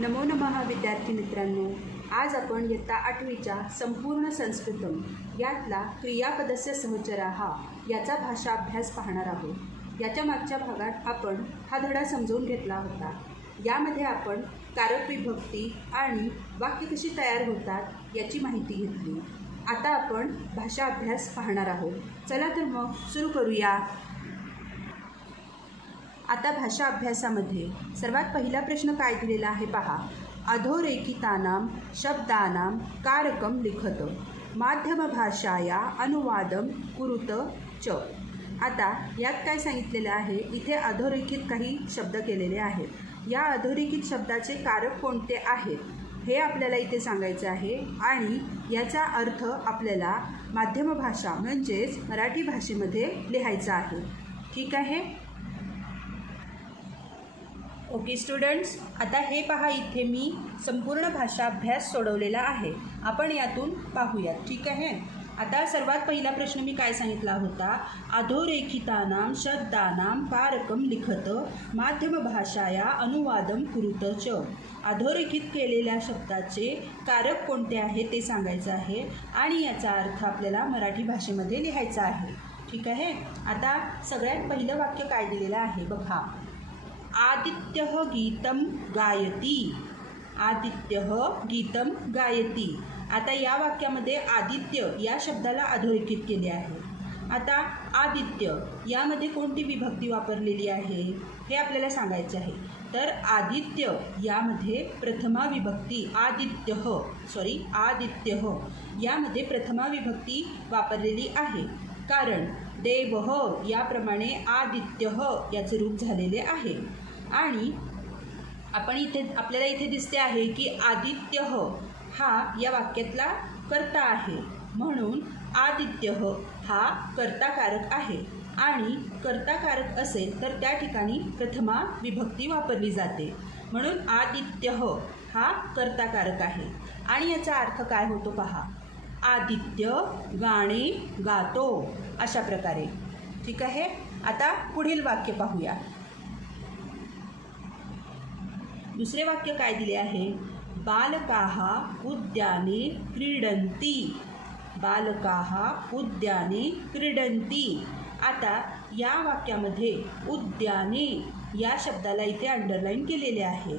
नमो नमः विद्यार्थी मित्रांनो, आज आपण इयत्ता 8वीच्या संपूर्ण संस्कृतम यातला क्रियापदस्य सहचराः याचा भाषा अभ्यास पाहणार आहोत। याच्या मागच्या भागात आपण हा धडा समजून घेतला होता। यामध्ये आपण कारक विभक्ती आणि वाक्य कशी तयार होतात याची माहिती घेतली। आता आपण भाषा अभ्यास पाहणार आहोत। चला तर मग सुरू करूया। आता भाषा अभ्यासामध्ये सर्वात पहिला प्रश्न काय दिलेला आहे पहा। अधोरेखितानां शब्दानां कारकं लिखत माध्यम भाषाया अनुवादं कुरुत च। आता यात काय सांगितलेलं आहे, इथे अधोरेखित काही शब्द केलेले आहेत। या अधोरेखित शब्दाचे कारक कोणते आहेत हे आपल्याला इथे सांगायचे आहे आणि याचा अर्थ आपल्याला माध्यम भाषा म्हणजेच मराठी भाषेमध्ये लिहायचा आहे। ठीक आहे। ओके स्टुडंट्स, आता हे पहा, इथे मी संपूर्ण भाषा अभ्यास सोडवलेला आहे। आपण यातून पाहूया। ठीक आहे। आता सर्वात पहिला प्रश्न मी काय सांगितला होता, अधोरेखितानां शब्दानां कारकं लिखत माध्यम भाषाया अनुवादं कुरुत च। अधोरेखित केलेल्या शब्दाचे कारक कोणते आहे ते सांगायचं आहे आणि याचा अर्थ आपल्याला मराठी भाषेमध्ये लिहायचा आहे। ठीक आहे। आता सगळ्यात पहिलं वाक्य काय दिलेलं आहे बघा। आदित्यः गीतं गायति। आदित्यः गीतं गायति। आता या वाक्यामध्ये आदित्य या शब्दाला अधोरेखित केले आहे। आता आदित्य यामध्ये कोणती विभक्ती वापरलेली आहे हे आपल्याला सांगायचे आहे। तर आदित्य यामध्ये प्रथमा विभक्ती आदित्यः यामध्ये प्रथमा विभक्ती वापरलेली आहे, कारण देवः याप्रमाणे आदित्यः याचे रूप झालेले आहे। आणि आपल्याला इथे दिसते आहे की आदित्यः हा या वाक्यातला कर्ता आहे, म्हणून आदित्यः हा कर्ताकारक आहे आणि कर्ताकारक असेल तर त्या ठिकाणी प्रथमा विभक्ती वापरली जाते, म्हणून आदित्यः हा कर्ताकारक आहे। आणि याचा अर्थ काय होतो पहा, आदित्य गाणे गातो, अशा प्रकारे। ठीक आहे। आता पुढील वाक्य पाहूया। दुसरे वाक्य काय दिले आहे, बालकाः उद्याने क्रीडन्ति। बालकाः उद्याने क्रीडन्ति। आता या वाक्यामध्ये उद्याने या शब्दाला इथे अंडरलाईन केलेले आहे।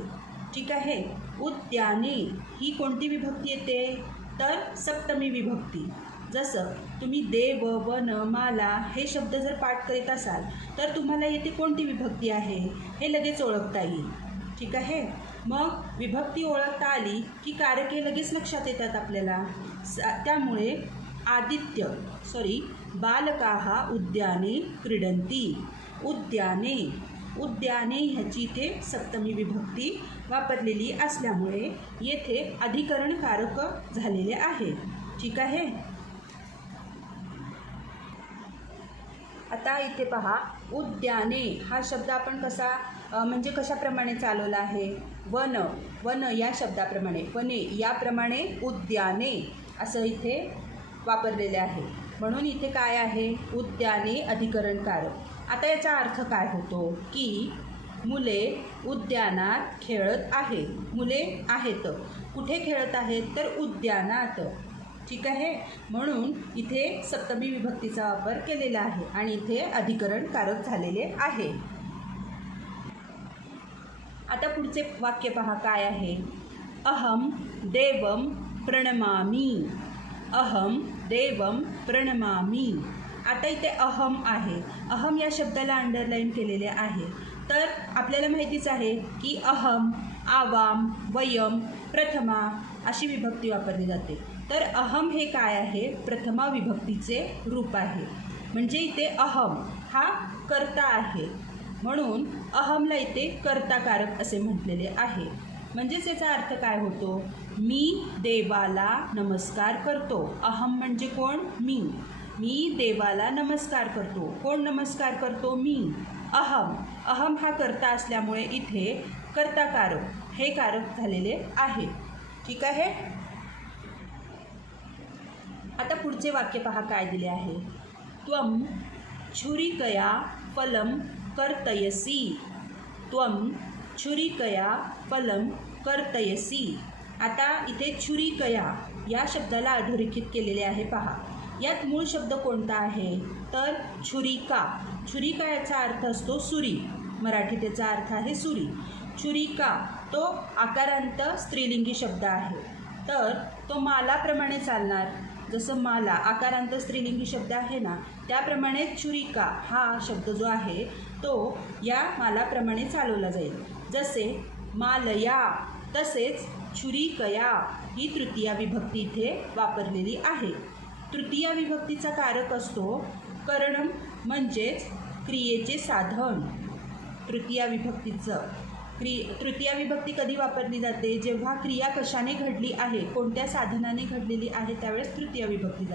ठीक आहे। उद्याने ही कोणती विभक्ती येते, तर सप्तमी विभक्ती। जसं तुम्ही देव वन माला हे शब्द जर पाठ करीत असाल तर तुम्हाला येथे कोणती विभक्ती आहे हे लगेच ओळखता येईल। ठीक आहे। मग विभक्ती ओळखता आली की कारके लगेच लक्षात येतात आपल्याला। त्यामुळे बालकाः उद्याने क्रीडन्ति। उद्याने ह्याची इथे सप्तमी विभक्ती वापरलेली असल्यामुळे येथे अधिकरण कारक झालेले आहे। ठीक आहे। आता इथे पहा, उद्याने हा शब्द आपण कशाप्रमाणे चालवला आहे, वन या शब्दाप्रमाणे, वने याप्रमाणे उद्याने असं इथे वापरलेले आहे, म्हणून इथे काय आहे, उद्याने अधिकरण कारक। आता याचा अर्थ काय होतो की मुले उद्यानात खेळत आहेत। मुले आहेत, कुठे खेळत आहेत, तर उद्यानात। ठीक आहे। म्हणून इथे सप्तमी विभक्तीचा वापर केलेला आहे आणि इथे अधिकरण कारक झालेले आहे। आता पुढचे वाक्य पहा काय आहे, अहम देवं प्रणमामि। अहम देवं प्रणमामि। आता इथे अहम आहे, अहम या शब्दाला अंडरलाईन केलेले आहे। तर आपल्याला माहितीच आहे की अहम, आवाम, वयम, प्रथमा अशी विभक्ती वापरली जाते। तर अहम हे काय आहे, प्रथमा विभक्तीचे रूप आहे, म्हणजे इथे अहम हा कर्ता आहे, म्हणून अहमला इथे कर्ताकारक असे म्हटलेले आहे। म्हणजेच याचा अर्थ काय होतो, मी देवाला नमस्कार करतो। अहम म्हणजे कोण, मी देवाला नमस्कार करतो। कोण नमस्कार करतो, मी। अहम हा कर्ता असल्यामुळे इथे कर्ताकारक हे कारक झालेले आहे। ठीक आहे। आता पुढचे वाक्य पहा काय दिले आहे, त्वं छुरिकया फलं कर्तयसि। त्वं छुरिकया फलं कर्तयसी. आता इथे छुरिकया या शब्दाला अधोरेखित केलेले आहे पहा. यात मूळ शब्द कोणता आहे तर छुरिका. छुरिका याचा अर्थ असतो सुरी. मराठीत याचा अर्थ आहे सुरी. छुरिका तो आकारांत स्त्रीलिंगी शब्द आहे. तर तो मालाप्रमाणे चालणार. जसं माला आकारांत स्त्रीलिंगी शब्द आहे ना, त्याप्रमाणे छुरिका हा शब्द जो आहे तो या मालाप्रमाणे चालवला जाईल. जसे मालया तसेच छुरिकया ही तृतीया विभक्ती इथे वापरलेली आहे. तृतीया विभक्तीचा कारक असतो करणम म्हणजेच क्रियेचे साधन. तृतीया विभक्ती कधी वापरली जाते जेव्हा क्रिया कशाने घडली आहे, कोणत्या साधनाने घडलेली आहे त्यावेळेस तृतीया विभक्ती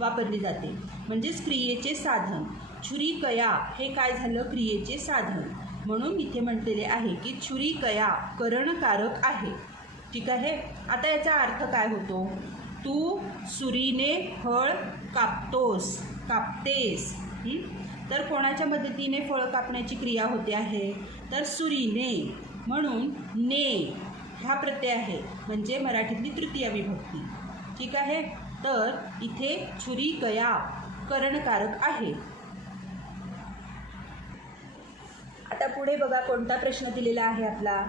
वापरली जाते. म्हणजेच क्रियेचे साधन. छुरिकया हे काय झालं क्रियेचे साधन. म्हणून इथे म्हटलेले आहे की छुरिकया करणकारक आहे. ठीक आहे. आता याचा अर्थ काय होतो. तू सुरीने फळ कापतेस. तर कोणाच्या मदतीने फळ कापण्याची क्रिया होते आहे तर सुरीने. म्हणून ने हा प्रत्यय आहे म्हणजे मराठीतली तृतीया विभक्ती. ठीक आहे. तर इथे छुरिकया करणकारक आहे. आता पुढे बघा कोणता प्रश्न दिलेला आहे आपला.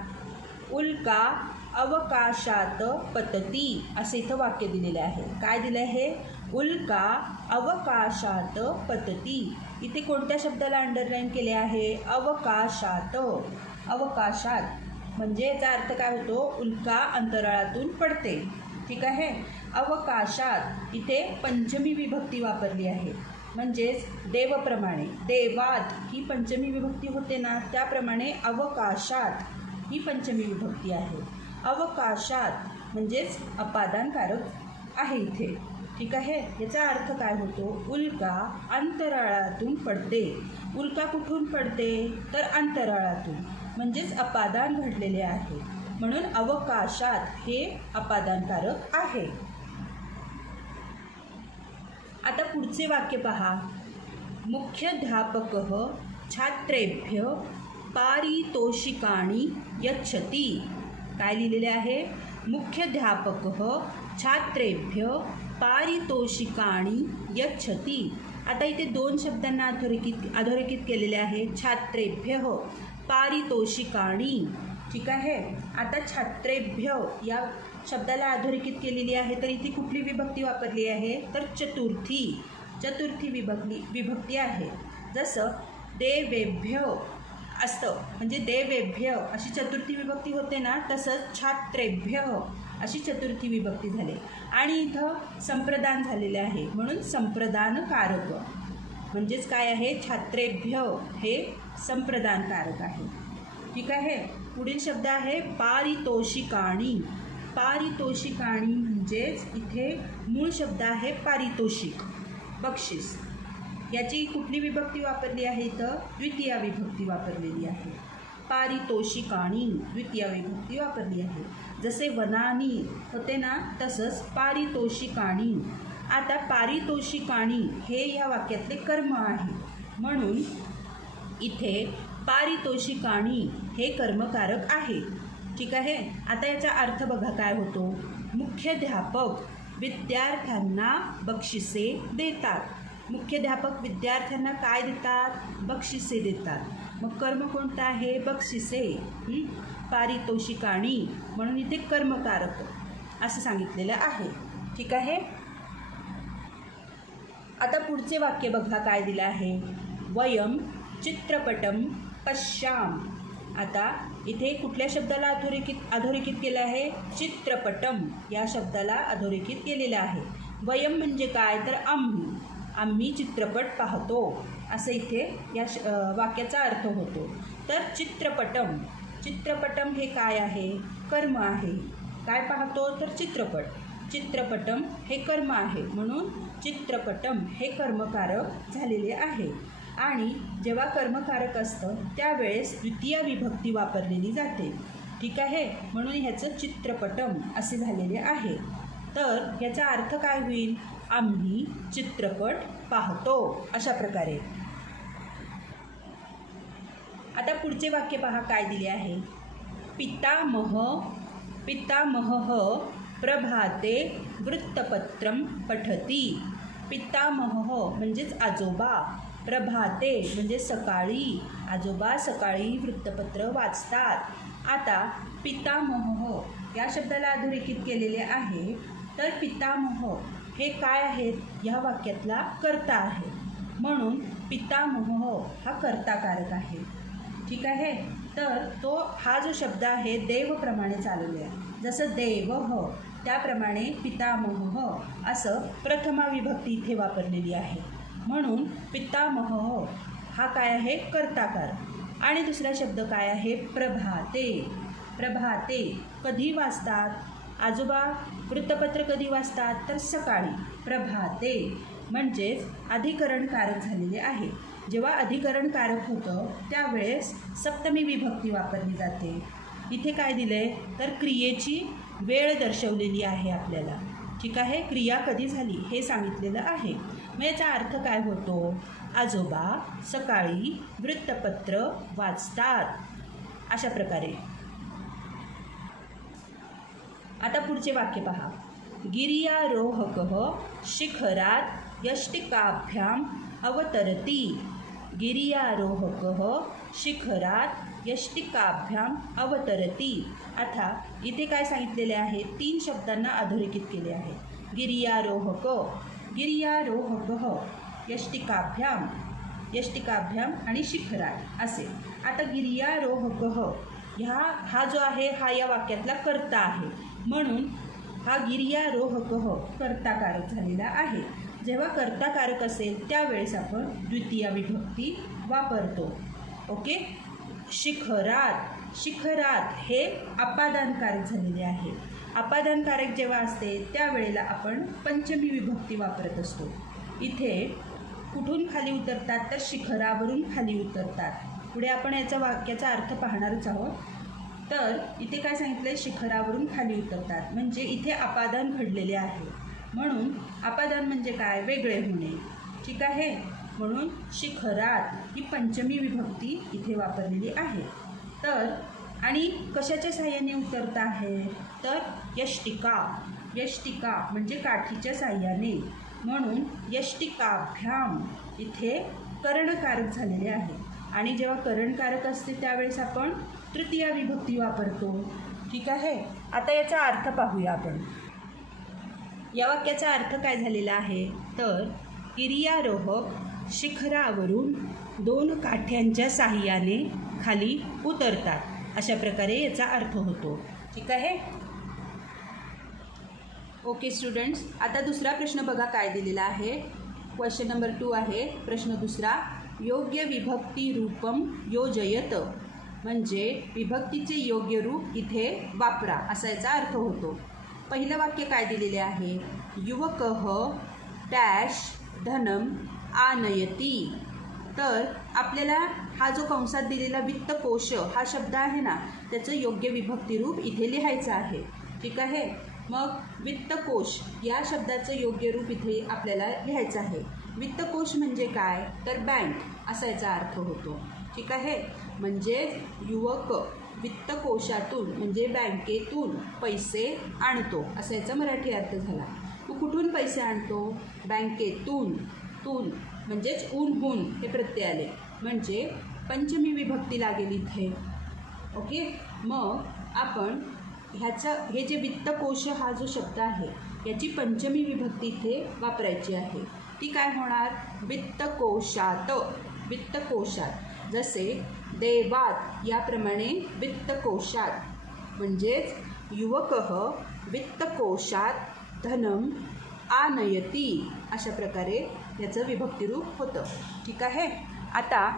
उल्का अवकाशात पतती असे इथं वाक्य दिलेले आहे. काय दिलं आहे. उल्का अवकाशात पतती. इथे कोणत्या शब्दाला अंडरलाईन केले आहे अवकाशात. अवकाशात म्हणजे याचा अर्थ काय होतो उल्का अंतराळातून पडते. ठीक आहे. अवकाशात इथे पंचमी विभक्ती वापरली आहे. म्हणजेच देवप्रमाणे देवात ही पंचमी विभक्ती होते ना, त्याप्रमाणे अवकाशात ही पंचमी विभक्ती आहे. अवकाशात म्हणजेच अपादानकारक आहे इथे. ठीक आहे. याचा अर्थ काय होतो उल्का अंतराळातून पडते. उल्का कुठून पडते तर अंतराळातून. म्हणजेच अपादान घडलेले आहे. म्हणून अवकाशात हे अपादानकारक आहे. आता पुढचे वाक्य पहा. मुख्याध्यापकः छात्रेभ्य पारितोषिकाणी यच्छति. काय लिहिलेले आहे. मुख्याध्यापकः छात्रेभ्य पारितोषिकाणी यच्छति. आता इथे दोन शब्दांना अधोरेखित केलेले आहे. छात्रेभ्य पारितोषिकाणी. ठीक आहे. आता छात्रेभ्य या शब्दाला अधोरेखित केलेली आहे तर इथे कुठली विभक्ती वापरली आहे तर चतुर्थी विभक्ती आहे. जसं देवेभ्य असतं म्हणजे देवेभ्य अशी चतुर्थी विभक्ती होते ना, तसंच छात्रेभ्य अशी चतुर्थी विभक्ती झाली. आणि इथं संप्रदान झालेले आहे म्हणून संप्रदानकारक. म्हणजेच काय आहे छात्रेभ्य हे संप्रदानकारक आहे. ठीक आहे. पुढील शब्द आहे पारितोषिकाणी. पारितोषिकाणी म्हणजेच इथे मूळ शब्द आहे पारितोषिक बक्षीस. याची कुठली विभक्ती वापरली आहे तर द्वितीया विभक्ती वापरलेली आहे. पारितोषिकाणी द्वितीया विभक्ती वापरली आहे. जसे वनानी होते ना तसंच पारितोषिकाणी. आता पारितोषिकाणी हे या वाक्यातले कर्म आहे म्हणून इथे पारितोषिकाणी हे कर्मकारक आहे. ठीक आहे. आता याचा अर्थ बघा काय होतो. मुख्याध्यापक विद्यार्थ्यांना बक्षिसे देतात. मुख्याध्यापक विद्यार्थ्यांना काय देतात बक्षिसे देतात. मग कर्म कोणतं आहे बक्षिसे. पारितोषिकाणी म्हणून इथे कर्मकारक असं सांगितलेलं आहे. ठीक आहे. आता पुढचे वाक्य बघा काय दिलं आहे. वयम चित्रपटम पश्याम. आता इथे कुठल्या शब्दाला अधोरेखित केलं आहे चित्रपटम या शब्दाला अधोरेखित केलेलं आहे. वयम म्हणजे काय तर आम्ही चित्रपट पाहतो असं इथे या वाक्याचा अर्थ होतो. तर चित्रपटम हे काय आहे कर्म आहे. काय पाहतो तर चित्रपटम हे कर्म आहे म्हणून चित्रपटम हे कर्मकारक झालेले आहे. आणि जेव्हा कर्मकारक असतं त्यावेळेस द्वितीया विभक्ती वापरलेली जाते. ठीक आहे. म्हणून ह्याचं चित्रपटम असे झालेले आहे. तर ह्याचा अर्थ काय होईल आम्ही चित्रपट पाहतो अशा प्रकारे. आता पुढचे वाक्य पहा काय दिले आहे. पितामह पितामहः प्रभाते वृत्तपत्रं पठति. पितामहः म्हणजेच आजोबा, प्रभाते म्हणजे सकाळी, आजोबा सकाळी वृत्तपत्र वाचतात. आता पितामह या शब्दाला अधोरेखित केलेले आहे. तर पितामह हे काय आहेत? ह्या वाक्यातला कर्ता आहे, म्हणून पितामह हा कर्ताकारक आहे. ठीक आहे. तर हा जो शब्द आहे देवप्रमाणे चालवले आहे. जसं देवः त्याप्रमाणे पितामह असं प्रथमा विभक्ती इथे वापरलेली आहे, म्हणून पितामह हा काय आहे? कर्ताकार. आणि दुसरा शब्द काय आहे? प्रभाते. प्रभाते कधी वाचतात? आजोबा वृत्तपत्र कधी वाचतात? तर सकाळी. प्रभाते म्हणजेच अधिकरणकारक झालेले आहे. जेव्हा अधिकरणकारक होतं त्यावेळेस सप्तमी विभक्ती वापरली जाते. इथे काय दिले? तर क्रियेची वेळ दर्शवलेली आहे आपल्याला. ठीक आहे. क्रिया कधी झाली हे सांगितलेलं आहे. मग याचा अर्थ काय होतो? आजोबा सकाळी वृत्तपत्र वाचतात, अशा प्रकारे. आता पुढचे वाक्य पहा. गिर्यारोहकः शिखरात यष्टिकाभ्याम अवतरति. गिर्यारोहकः शिखरात यष्टिकाभ्याम अवतरति. आता इथे काय सांगितलेले आहे? 3 शब्दांना अधोरेखित केले आहे. गिर्यारोहक, गिर्यारोहकः, यष्टिकाभ्याम, यष्टिकाभ्याम आणि शिखरात असे. आता गिर्यारोहकः हा जो आहे हा या वाक्यातला कर्ता आहे, म्हणून हा गिर्यारोहकः कर्ताकारक झालेला आहे. जेव्हा कर्ताकारक असेल त्यावेळेस आपण द्वितीय विभक्ती वापरतो. ओके. शिखरात, शिखरात हे अपादानकारक झालेले आहे. अपादानकारक जेव्हा असते त्यावेळेला आपण पंचमी विभक्ती वापरत असतो. इथे कुठून खाली उतरतात? तर शिखरावरून खाली उतरतात. पुढे आपण याचा वाक्याचा अर्थ पाहणारच आहोत. तर इथे काय सांगितलं? शिखरावरून खाली उतरतात, म्हणजे इथे अपादान घडलेले आहे, म्हणून अपादान म्हणजे काय? वेगळे होणे. ठीक आहे. म्हणून शिखरात ही पंचमी विभक्ती इथे वापरलेली आहे. तर आणि कशाच्या साहाय्याने उतरता आहे? तर यष्टिका, यष्टिका म्हणजे काठीच्या साहाय्याने, म्हणून यष्टिकाभ्याम इथे करणकारक झालेले आहे. आणि जेव्हा करणकारक असते त्यावेळेस आपण तृतीया विभक्ती वापरतो. ठीक आहे. आता याचा अर्थ पाहूया आपण. या वाक्याचा अर्थ काय झालेला आहे? तर गिर्यारोहक शिखरावरून 2 काठ्यांच्या साहाय्याने खाली उतरतात, अशा प्रकारे याचा अर्थ होतो. ठीक आहे. ओके स्टुडंट्स, आता दुसरा प्रश्न बघा काय दिलेला आहे. क्वेश्चन नंबर 2 आहे. प्रश्न दुसरा. योग्य विभक्ती रूपम योजयत, म्हणजे विभक्तीचे योग्य रूप इथे वापरा, असा याचा अर्थ होतो. पहिलं वाक्य काय दिलेले आहे? युवकः डॅश धनम आनयती. तर आपल्याला हा जो कंसात दिलेला वित्तकोश हा शब्द आहे ना, त्याचं योग्य विभक्ती रूप इथे लिहायचं आहे. ठीक आहे. मग वित्तकोश या शब्दाचं योग्य रूप इथे आपल्याला लिहायचं आहे. वित्तकोश म्हणजे काय? तर बँक असा याचा अर्थ होतो. ठीक आहे. म्हणजे युवक वित्तकोशातून म्हणजे बँकेतून पैसे आणतो, असा याचा मराठी अर्थ झाला. तू कुठून पैसे आणतो? बँकेतून. तून म्हणजेच ऊनहून हे प्रत्यय आले, म्हणजे पंचमी विभक्ती लागेल इथे. ओके. मग आपण हे जे वित्तकोश हा जो शब्द आहे याची पंचमी विभक्ती इथे वापरायची आहे. ती काय होणार? वित्तकोशात. वित्तकोशात. जसे देवात याप्रमाणे वित्तकोशात, म्हणजेच युवकः वित्तकोशात धनम आनयती, अशा प्रकारे याचं विभक्ती रूप होतं. ठीक आहे. आता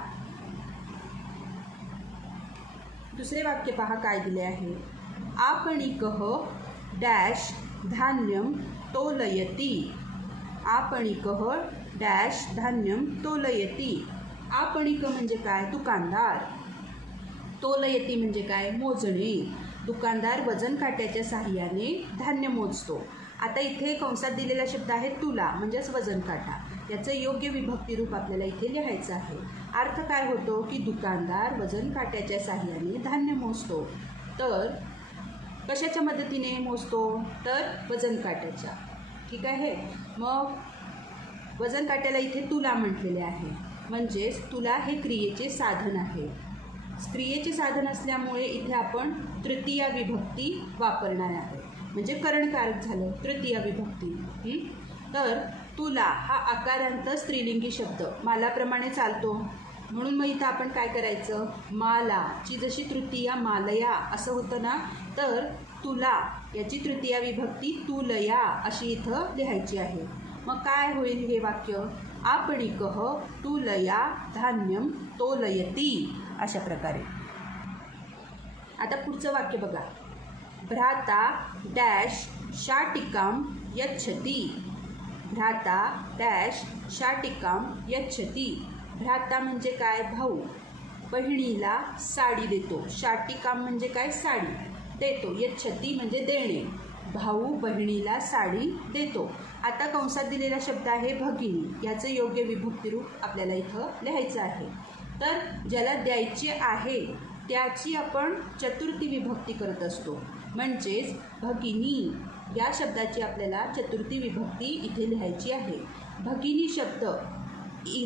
दुसरे वाक्य पहा काय दिले आहे. आपणिकः डॅश धान्यम तोलयती. आपणिकः डॅश धान्यम तोलयती. आपणिक म्हणजे काय? दुकानदार. तोलयती म्हणजे काय? मोजणे. दुकानदार वजन काट्याच्या साहाय्याने धान्य मोजतो. आता इथे कंसात दिलेला शब्द आहे तुला, म्हणजेच वजन काटा. याचं योग्य विभक्ती रूप आपल्याला इथे लिहायचं आहे. अर्थ काय होतो की दुकानदार वजन काट्याच्या साहाय्याने धान्य मोजतो. तर कशाच्या मदतीने मोजतो तर वजन काट्याच्या. ठीक आहे. मग वजन काट्याला इथे तुला म्हटलेले आहे, म्हणजेच तुला हे क्रियेचे साधन आहे. क्रियेचे साधन असल्यामुळे इथे आपण तृतीया विभक्ती वापरणार आहे, म्हणजे करणकारक झालं तृतीया विभक्ती. तर तुला हा आकारांत स्त्रीलिंगी शब्द मालाप्रमाणे चालतो, म्हणून मग इथं आपण काय करायचं, मालाची जशी तृतीया मालया असं होतं ना, तर तुला याची तृतीया विभक्ती तुलया अशी इथं लिहायची आहे. मग काय होईल हे वाक्य, आपणिकः तुलया धान्यम तोलयती अशा प्रकारे. आता पुढचं वाक्य बघा, भ्राता डॅश शाटिकाम यच्छति. भ्राता डॅश शाटिकाम यच्छति. भ्राता म्हणजे काय, भाऊ. बहिणीला साडी देतो. शाटिकाम म्हणजे काय, साडी देतो. यच्छति म्हणजे देणे. भाऊ बहिणीला साडी देतो. आता कंसात दिलेला शब्द आहे भगिनी. याचं योग्य विभक्ती रूप आपल्याला इथं लिहायचं आहे. तर ज्याला द्यायचे आहे त्याची आपण चतुर्थी विभक्ती करत असतो, म्हणजेच भगिनी या शब्दाची आपल्याला चतुर्थी विभक्ती इथे लिहायची आहे. भगिनी शब्द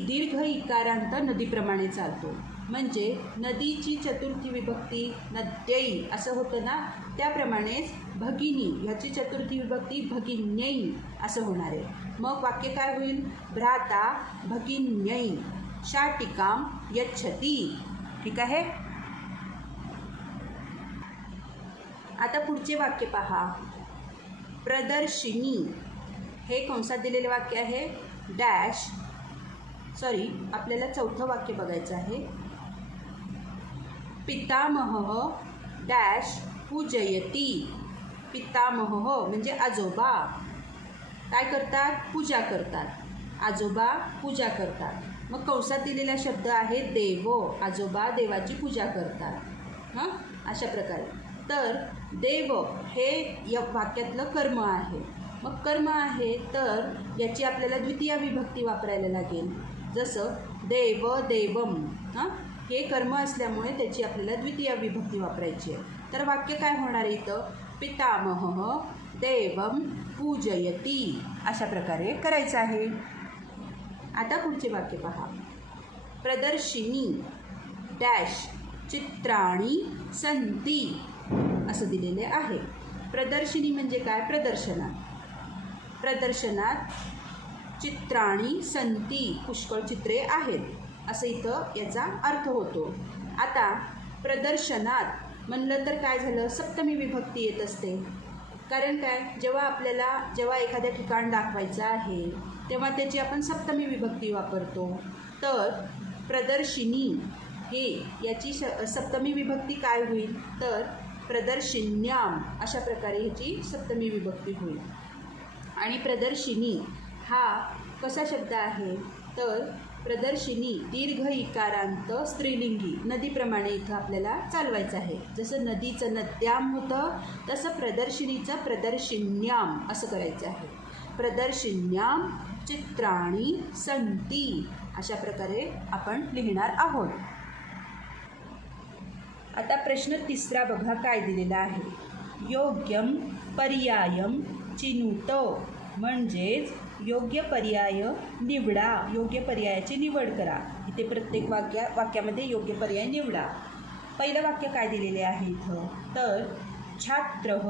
दीर्घ इकारांत नदीप्रमाणे चालतो, म्हणजे नदीची चतुर्थी विभक्ती नद्यै असं होतं ना, त्याप्रमाणेच भगिनी ह्याची चतुर्थी विभक्ती भगिन्यै असं होणार आहे. मग वाक्य काय होईल, भ्राता भगिन्यै शाटिकाम यच्छति. ठीक आहे. आता पुढचे वाक्य पहा, प्रदर्शिनी. हे कंसात दिलेले वाक्य आहे. डॅश आपल्याला चौथं वाक्य बघायचं आहे. पितामह डॅश पूजयती. पितामह म्हणजे आजोबा काय करतात, पूजा करतात. आजोबा पूजा करतात. मग कंसात दिलेला शब्द आहे देव. आजोबा देवाची पूजा करतात. अशा प्रकारे. तर देव हे या वाक्यातलं कर्म आहे. मग कर्म आहे तर याची आपल्याला द्वितीया विभक्ती वापरायला लागेल. जसं देव देवम, हे कर्म असल्यामुळे त्याची आपल्याला द्वितीया विभक्ती वापरायची आहे. तर वाक्य काय होणार आहे इथं, पितामह देवम पूजयती अशा प्रकारे करायचं आहे. आता पुढचे वाक्य पहा, प्रदर्शिनी डॅश चित्राणी संती असं दिलेले आहे. प्रदर्शिनी म्हणजे काय, प्रदर्शनात. प्रदर्शनात चित्राणी संती पुष्कळ चित्रे आहेत असं इथं याचा अर्थ होतो. आता प्रदर्शनात म्हणलं तर काय झालं, सप्तमी विभक्ती येत असते. कारण काय, जेव्हा एखाद्या ठिकाण दाखवायचं आहे तेव्हा त्याची आपण सप्तमी विभक्ती वापरतो. तर प्रदर्शिनी हे याची सप्तमी विभक्ती काय होईल तर प्रदर्शिन्याम अशा प्रकारे ह्याची सप्तमी विभक्ती होईल. आणि प्रदर्शिनी हा कसा शब्द आहे तर प्रदर्शिनी दीर्घ इकारांत स्त्रीलिंगी नदीप्रमाणे इथं आपल्याला चालवायचं आहे. जसं नदीचं नद्याम होतं तसं प्रदर्शिनीचं प्रदर्शिन्याम असं करायचं आहे. प्रदर्शिन्याम चित्राणी संती अशा प्रकारे आपण लिहिणार आहोत. आता प्रश्न तिसरा बघा काय दिलेला आहे, योग्यम पर्यायम चिनुत. म्हणजेच योग्य पर्याय निवडा, योग्य पर्यायाची निवड करा. इथे प्रत्येक वाक्यामध्ये योग्य पर्याय निवडा. पहिलं वाक्य काय दिलेले आहे इथं तर छात्रः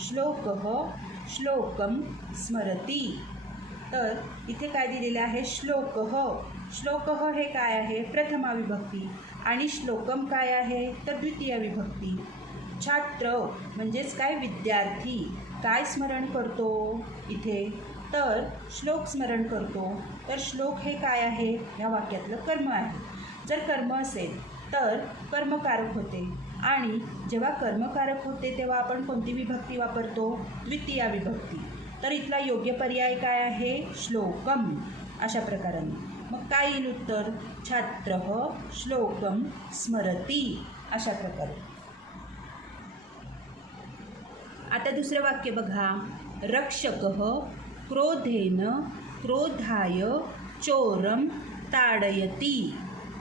श्लोकः श्लोकम स्मरती. तर इथे काय दिलेलं आहे, श्लोकः. श्लोकः हे काय आहे, प्रथमा विभक्ती. आणि श्लोकम काय आहे तर द्वितीया विभक्ती. छात्र म्हणजेच काय, विद्यार्थी. काय स्मरण करतो इथे तर श्लोक स्मरण करतो. तर श्लोक हे काय आहे, ह्या वाक्यातलं कर्म आहे. जर कर्म असेल तर कर्मकारक होते. आणि जेव्हा कर्मकारक होते तेव्हा आपण कोणती विभक्ती वापरतो, द्वितीया विभक्ती. तर इथला योग्य पर्याय काय आहे, श्लोकम अशा प्रकाराने. मग काय येईल उत्तर, छात्रः श्लोकम स्मरती अशा प्रकारे. आता दुसरं वाक्य बघा, रक्षकः क्रोधेन क्रोधाय चोरम ताडयती.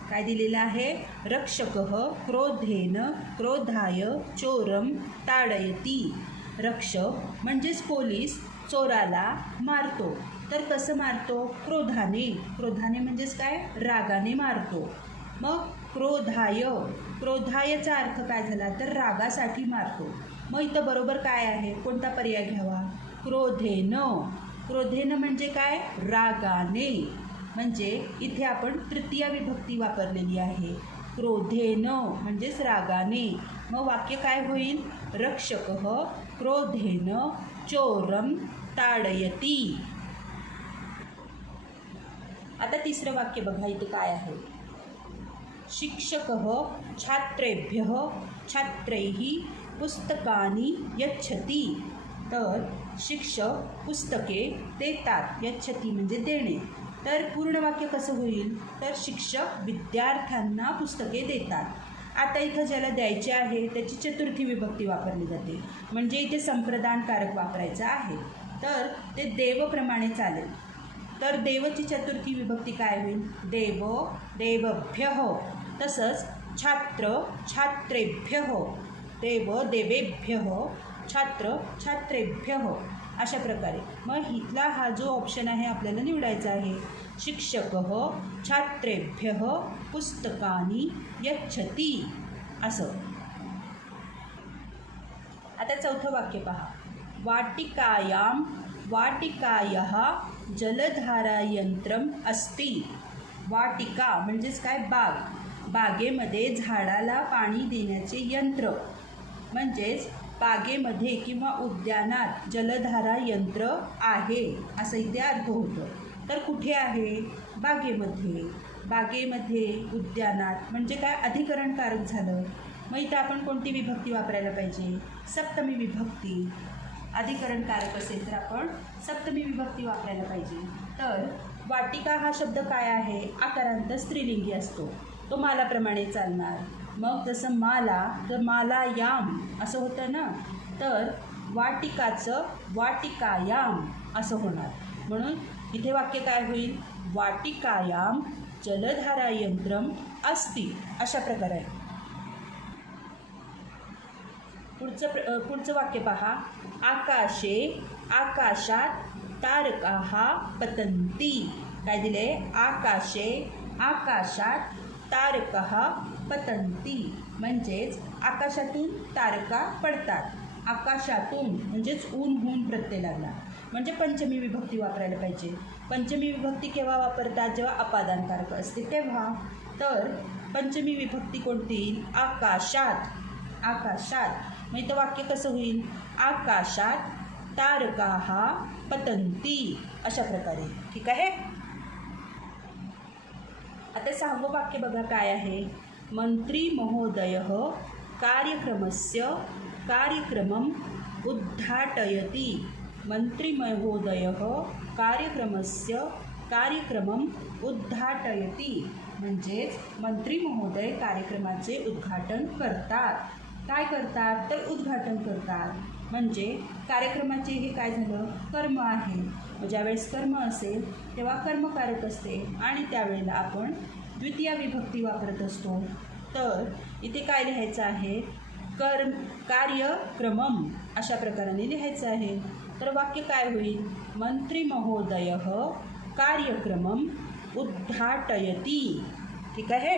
काय दिलेलं आहे? रक्षकः क्रोधेन क्रोधाय चोरम ताडयती. रक्षक म्हणजेच पोलीस चोराला मारतो. तर कसं मारतो? क्रोधाने. क्रोधाने म्हणजेच काय? रागाने मारतो. मग क्रोधाय, क्रोधायचा अर्थ काय झाला? तर रागासाठी मारतो. मग इथं बरोबर काय आहे? कोणता पर्याय घ्यावा? क्रोधेन. क्रोधेन म्हणजे काय? रागाने. म्हणजे इथे आपण तृतीय विभक्ती वापरलेली आहे. क्रोधेन म्हणजेच रागाने. मग वाक्य काय होईल? रक्षकः क्रोधेन चोरम ताडयती. आता तिसरं वाक्य बघा इथे काय आहे? शिक्षकः छात्रेभ्यः छात्रैः पुस्तकानि यच्छति. तर शिक्षक पुस्तके देतात. यच्छति म्हणजे देणे. तर पूर्ण वाक्य कसं होईल? तर शिक्षक विद्यार्थ्यांना पुस्तके देतात. आता इथं ज्याला द्यायचे आहे त्याची चतुर्थी विभक्ती वापरली जाते. म्हणजे इथे संप्रदानकारक वापरायचं आहे. तर ते देवप्रमाणे चालेल. तर देवची चतुर्थी विभक्ती काय होईल? देव देवभ्यः. तसंच छात्र छात्रेभ्यः. देव देवेभ्यः. छात्र छात्रेभ्यः. अशा प्रकारे. मग इथला हा जो ऑप्शन आहे आपल्याला निवडायचा आहे. शिक्षकः छात्रेभ्यः पुस्तकानि यच्छति असं. आता चौथं वाक्य पहा. वाटिकायां वाटिकायाः जलधारायंत्रम अस्ति. वाटिका म्हणजेच काय? बाग. बागेमध्ये झाडाला पाणी देण्याचे यंत्र. म्हणजेच बागेमध्ये किंवा उद्यानात जलधारा यंत्र आहे असं इथे अर्थ होतं. तर कुठे आहे? बागेमध्ये. बागेमध्ये, उद्यानात म्हणजे काय? अधिकरणकारक झालं. मग इथं आपण कोणती विभक्ती वापरायला पाहिजे? सप्तमी विभक्ती. अधिकरणकारक असेल तर आपण सप्तमी विभक्ती वापरायला पाहिजे. तर वाटिका हा शब्द काय आहे? आकारांत स्त्रीलिंगी असतो. तो मालाप्रमाणे चालणार. मग जसं माला तर मालायाम असं होतं ना. तर वाटिकाचं वाटिकायाम असं होणार. म्हणून इथे वाक्य काय होईल? वाटिकायाम जलधारायंत्रम अस्ति अशा प्रकारे. पुढचं वाक्य पहा. आकाशे आकाशात तारकाः पतन्ति. काय दिले? आकाशे आकाशात तारकाः पतन्ति. म्हणजेच आकाशातून तारका पडतात. आकाशातून म्हणजेच ऊन होऊन प्रत्यय लागला. म्हणजे पंचमी विभक्ती वापरायला पाहिजे. पंचमी विभक्ती केव्हा वापरतात? जेव्हा अपादानकारक असते तेव्हा. तर पंचमी विभक्ती कोणती? आकाशात. आकाशात. मग इथं वाक्य कसं होईल? आकाशात तारकाः पतन्ति अशा प्रकारे. ठीक आहे. आता सहावं वाक्य बघा काय आहे? मंत्री महोदयः कार्यक्रमस्य कार्यक्रमम् उद्घाटयति. मंत्री महोदयः कार्यक्रमस्य कार्यक्रमम् उद्घाटयति. म्हणजेच मंत्री महोदय कार्यक्रमाचे उद्घाटन करतात. काय करतात? तर उद्घाटन करतात. म्हणजे कार्यक्रमाचे हे काय झालं? कर्म आहे. ज्यावेळेस कर्म असेल तेव्हा कर्मकारक असते आणि त्यावेळेला आपण द्वितीय विभक्ती वापरत असतो. तर इथे काय लिहायचं आहे? कार्यक्रमम अशा प्रकाराने लिहायचं आहे. तर वाक्य काय होईल? मंत्री महोदयः कार्यक्रमम उद्घाटयति. ठीक आहे.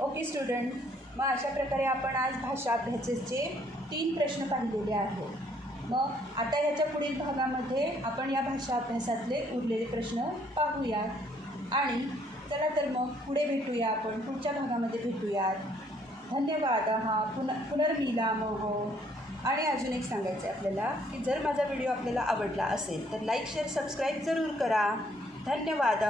Okay student. मग अशा प्रकारे आपण आज भाषा अभ्यासाचे 3 प्रश्न पाहिलेले आहेत. मग आता ह्याच्या पुढील भागामध्ये आपण या भाषा अभ्यासातले उरलेले प्रश्न पाहूयात. आणि चला तर मग पुढे भेटूया. आपण पुढच्या भागामध्ये भेटूयात. धन्यवाद. पुनर्मिलामः. आणि अजून एक सांगायचं आहे आपल्याला की जर माझा व्हिडिओ आपल्याला आवडला असेल तर लाईक शेअर सबस्क्राईब जरूर करा. धन्यवाद.